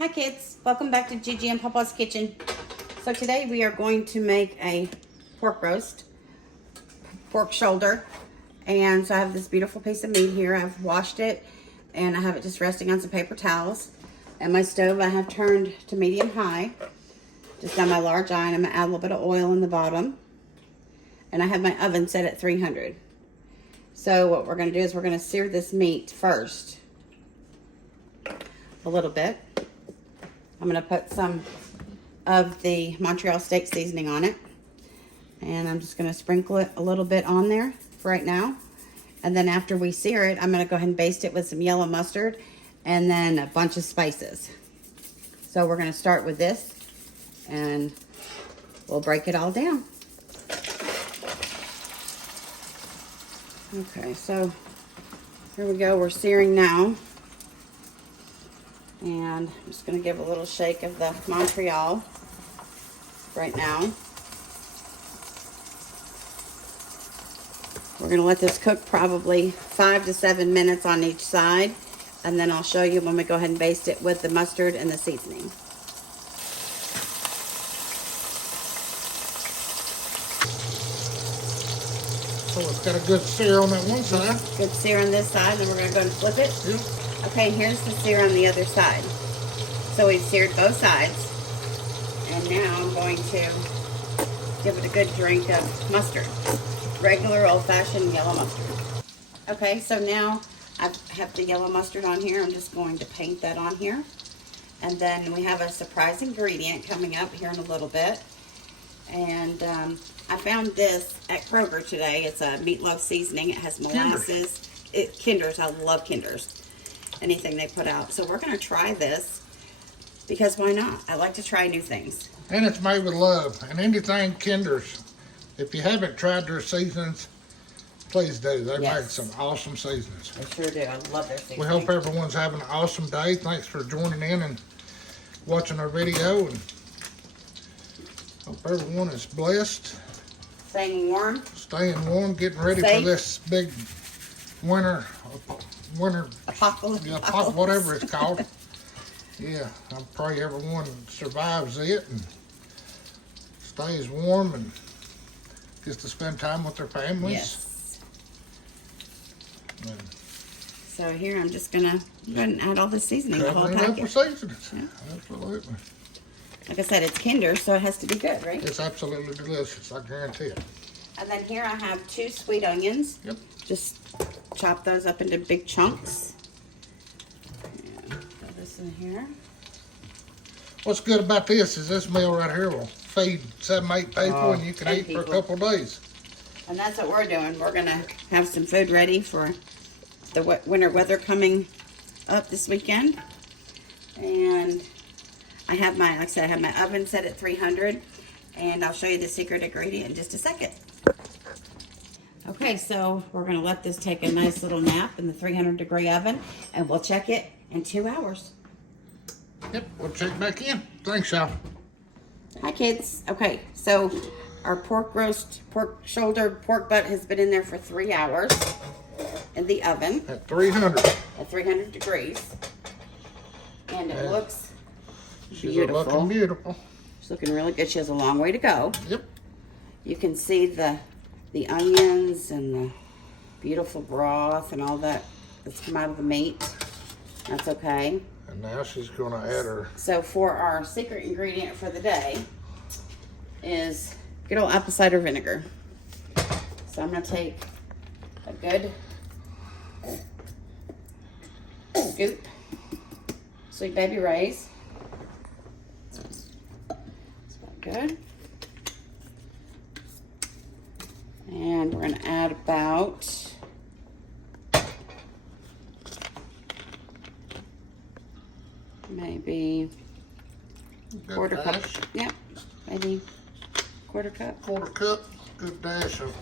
Hi kids, welcome back to Gigi and Papa's Kitchen. So today we are going to make a pork roast, pork shoulder. And so I have this beautiful piece of meat here. I've washed it and I have it just resting on some paper towels. And my stove I have turned to medium high, just on my large eye, and I'm gonna add a little bit of oil in the bottom. And I have my oven set at 300. So what we're gonna do is we're gonna sear this meat first, a little bit. I'm gonna put some of the Montreal steak seasoning on it. And I'm just gonna sprinkle it a little bit on there for right now. And then after we sear it, I'm gonna go ahead and baste it with some yellow mustard and then a bunch of spices. So we're gonna start with this and we'll break it all down. Okay, so here we go, we're searing now. And I'm just going to give a little shake of the Montreal right now. We're going to let this cook probably 5 to 7 minutes on each side. And then I'll show you when we go ahead and baste it with the mustard and the seasoning. So it's got a good sear on that one side. Good sear on this side, then we're going to go and flip it. Yep. Okay, here's the sear on the other side. So we've seared both sides. And now I'm going to give it a good drink of mustard. Regular old-fashioned yellow mustard. Okay, so now I have the yellow mustard on here. I'm just going to paint that on here. And then we have a surprise ingredient coming up here in a little bit. And I found this at Kroger today. It's a meatloaf seasoning. It has molasses. Kinders. I love Kinders. Anything they put out. So we're going to try this because why not? I like to try new things. And it's made with love. And anything Kinder's, if you haven't tried their seasonings, please do. They make some awesome seasonings. I sure do. I love their seasonings. We hope everyone's having an awesome day. Thanks for joining in and watching our video. And hope everyone is blessed. Staying warm. Staying warm. Getting ready for this big winter Apocalypse. Whatever it's called. Yeah, I pray everyone survives it and stays warm and gets to spend time with their families. Yes. So here I'm just gonna go ahead and add all the seasoning, the whole packet. Seasonings. Yeah. Absolutely. Like I said, it's Kinder, so it has to be good, right? It's absolutely delicious, I guarantee it. And then here I have 2 sweet onions. Yep. Just chop those up into big chunks. And throw this in here. What's good about this is this meal right here will feed 7, 8 people and you can eat for a couple of days. And that's what we're doing. We're gonna have some food ready for the winter weather coming up this weekend. And I have my, like I said, I have my oven set at 300. And I'll show you the secret ingredient in just a second. Okay, so we're gonna let this take a nice little nap in the 300-degree oven, and we'll check it in 2 hours. Yep, we'll check back in. Thanks, y'all. Hi, kids. Okay, so our pork roast, pork shoulder, pork butt has been in there for 3 hours in the oven. At 300. At 300 degrees. And it looks She's beautiful. looking beautiful. She's looking really good. She has a long way to go. Yep. You can see the onions and the beautiful broth and all that that's come out of the meat. That's okay. And now she's going to add her. So for our secret ingredient for the day is good old apple cider vinegar. So I'm going to take a good scoop Sweet Baby Ray's. That's about good. And we're going to add about maybe quarter cup. Yep, maybe quarter cup. Quarter cup, good dash of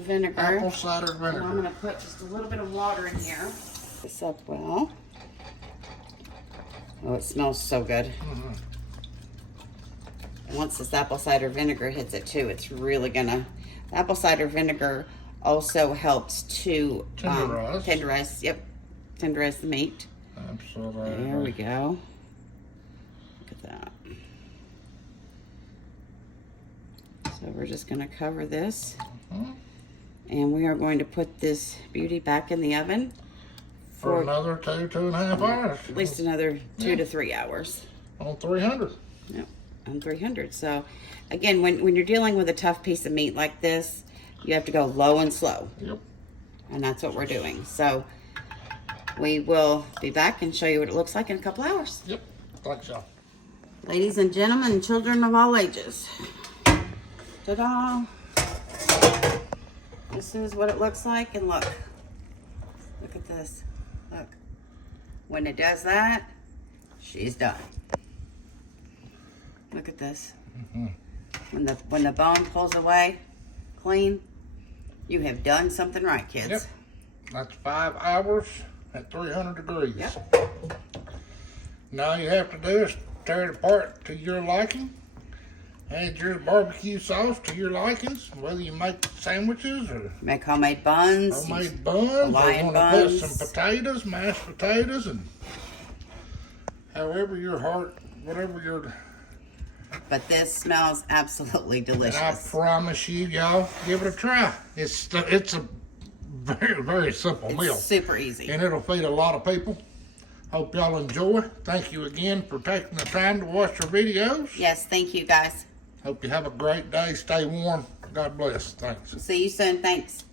vinegar. apple cider vinegar. And I'm going to put just a little bit of water in here. This up well. Oh, it smells so good. Mm-hmm. Once this apple cider vinegar hits it too, it's really gonna. Apple cider vinegar also helps to tenderize. Tenderize the meat. Absolutely. There we go. So we're just going to cover this. And we are going to put this beauty back in the oven for another 2.5 hours. At least another 2 to 3 hours. On 300. Yep, on 300. So again, when you're dealing with a tough piece of meat like this, you have to go low and slow. Yep. And that's what we're doing. So we will be back and show you what it looks like in a couple hours. Yep, thanks y'all. Ladies and gentlemen, children of all ages. Ta-da! This is what it looks like, and look. Look at this. Look. When it does that, she's done. Look at this. When the bone pulls away clean, you have done something right, kids. Yep. That's 5 hours at 300 degrees. Yep. Now you have to do is tear it apart to your liking. Add your barbecue sauce to your likings, whether you make sandwiches or make homemade buns. Homemade buns. Hawaiian or want to put buns. some potatoes, mashed potatoes, and however your heart, whatever your. But this smells absolutely delicious. And I promise you, y'all, give it a try. It's a very, very simple meal. It's super easy. And it'll feed a lot of people. Hope y'all enjoy. Thank you again for taking the time to watch our videos. Yes, thank you guys. Hope you have a great day. Stay warm. God bless. Thanks. See you soon. Thanks.